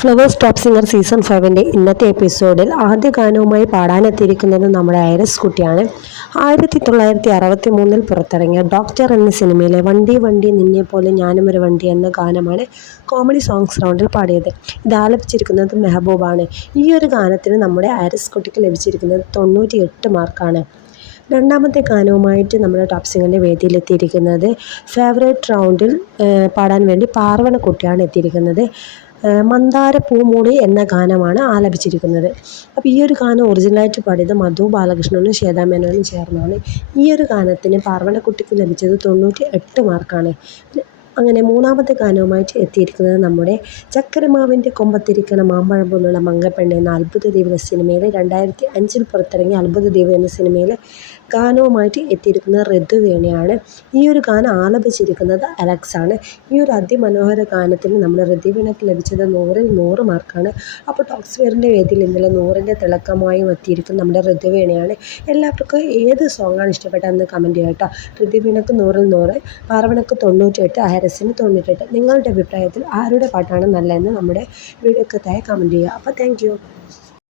Flowers top singer season 5 ഇന്നത്തെ എപ്പിസോഡിൽ ആദ്യ ഗാനവുമായി പാടാനെത്തിയിരിക്കുന്നത് നമ്മുടെ ഐറിസ് കുട്ടിയാണ്. 1963 പുറത്തിറങ്ങിയ ഡോക്ടർ എന്ന സിനിമയിലെ വണ്ടി വണ്ടി നിന്നെ പോലെ ഞാനും ഒരു വണ്ടി എന്ന ഗാനമാണ് കോമഡി സോങ്സ് റൗണ്ടിൽ പാടിയത്. ഇത് ആലപിച്ചിരിക്കുന്നത് മെഹബൂബാണ്. ഈ ഒരു ഗാനത്തിന് നമ്മുടെ ഐറിസ് കുട്ടിക്ക് ലഭിച്ചിരിക്കുന്നത് 98 മാർക്കാണ്. രണ്ടാമത്തെ ഗാനവുമായിട്ട് നമ്മുടെ ടോപ്പ് സിംഗറിൻ്റെ വേദിയിലെത്തിയിരിക്കുന്നത് ഫേവറേറ്റ് റൗണ്ടിൽ പാടാൻ വേണ്ടി പാർവണക്കുട്ടിയാണ് എത്തിയിരിക്കുന്നത്. മന്ദാര പൂമൂടി എന്ന ഗാനമാണ് ആലപിച്ചിരിക്കുന്നത്. അപ്പോൾ ഈ ഒരു ഗാനം ഒറിജിനലായിട്ട് പാടിയത് മധു ബാലകൃഷ്ണനും ശ്വേതാ മേനോനും ചേർന്നാണ്. ഈ ഒരു ഗാനത്തിന് പാർവണക്കുട്ടിക്ക് ലഭിച്ചത് 98 മാർക്കാണ്. അങ്ങനെ മൂന്നാമത്തെ ഗാനവുമായിട്ട് എത്തിയിരിക്കുന്നത് നമ്മുടെ ചക്കരമാവിൻ്റെ കൊമ്പത്തിരിക്കണ മാമ്പഴം പോലുള്ള മങ്കപ്പെണ്ണ എന്ന അത്ഭുതദ്വീപ് എന്ന സിനിമയിലെ 2005 പുറത്തിറങ്ങിയ അത്ഭുതദ്വീപ് എന്ന സിനിമയിലെ ഗാനവുമായിട്ട് എത്തിയിരിക്കുന്നത് ഋതുവേണയാണ്. ഈ ഒരു ഗാനം ആലപിച്ചിരിക്കുന്നത് അലക്സാണ്. ഈ ഒരു അതിമനോഹര ഗാനത്തിന് നമ്മുടെ ഋതുവേണയ്ക്ക് ലഭിച്ചത് 100-ൽ 100 മാർക്കാണ്. അപ്പോൾ ടോപ്പ് സ്ഫിയറിൻ്റെ വേദിയിൽ ഇന്നലെ 100ൻ്റെ തിളക്കമായും എത്തിയിരിക്കുന്നത് നമ്മുടെ ഋതുവേണയാണ്. എല്ലാവർക്കും ഏത് സോങ്ങാണ് ഇഷ്ടപ്പെട്ടതെന്ന് കമൻറ്റ് ചെയ്യാം കേട്ടോ. ഋതുവേണയ്ക്ക് 100-ൽ 100, പാർവണക്ക് 98, ഐറിസിന് 98. നിങ്ങളുടെ അഭിപ്രായത്തിൽ ആരുടെ പാട്ടാണ് നല്ലതെന്ന് നമ്മുടെ വീഡിയോക്ക് താഴെ കമൻറ്റ് ചെയ്യുക. അപ്പോൾ താങ്ക് യു.